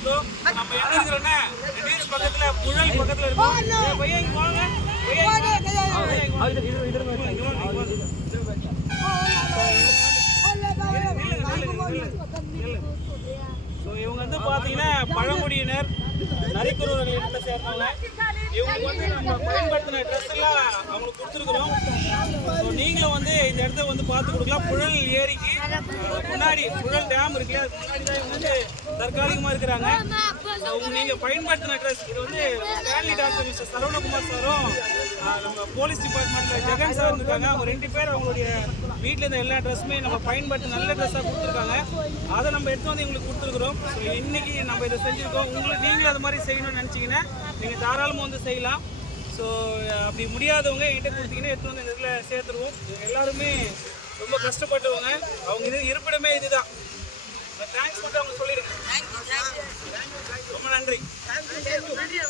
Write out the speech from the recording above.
இருக்கோம். நம்ம எங்க இருக்கிறோம்னா பீச் பக்கத்துல புழல் பக்கத்துல இருக்கோம். பையன் இங்க வாங்க. இவங்க வந்து பாத்தீங்கன்னா பழங்குடியினர் நரிக்குறவர் இடத்துல சேர்ந்தவங்க. இவங்களுக்கு வந்து நம்ம பயன்படுத்தின ட்ரெஸ் எல்லாம் அவங்களுக்கு கொடுத்துருக்குறோம். நீங்களும் வந்து இந்த இடத்த வந்து பார்த்து கொடுக்கலாம். புழல் ஏரிக்கு முன்னாடி புழல் டேம் இருக்கு, அதுக்கு முன்னாடி தான் இவங்க வந்து தற்காலிகமாக இருக்கிறாங்க. நீங்கள் பயன்படுத்தின ட்ரெஸ் இது வந்து ஸ்டான்லி டாக்டர் மிஸ்டர் சரவணகுமார் சாரும் நம்ம போலீஸ் டிபார்ட்மெண்ட்டில் ஜெகன் சார் இருக்காங்க. அவங்க 2 பேர் அவங்களுடைய வீட்டில் இருந்த எல்லா ட்ரெஸ்ஸுமே நம்ம பயன்படுத்தி நல்ல ட்ரெஸ்ஸாக கொடுத்துருக்காங்க. அதை நம்ம எடுத்து வந்து எங்களுக்கு கொடுத்துருக்குறோம். ஸோ இன்றைக்கி நம்ம இதை செஞ்சுருக்கோம். உங்களுக்கு நீங்களும் அது மாதிரி செய்யணும்னு நினச்சிங்கன்னா நீங்கள் தாராளமாக வந்து செய்யலாம். ஸோ அப்படி முடியாதவங்க என்கிட்ட கொடுத்தீங்கன்னா எடுத்து வந்து இந்த இதில் சேர்த்துருவோம். எல்லாருமே ரொம்ப கஷ்டப்பட்டவங்க. அவங்க இது இருப்பிடமே இதுதான். தேங்க்ஸ் மட்டும் அவங்க சொல்லிடுங்க. ரொம்ப நன்றி.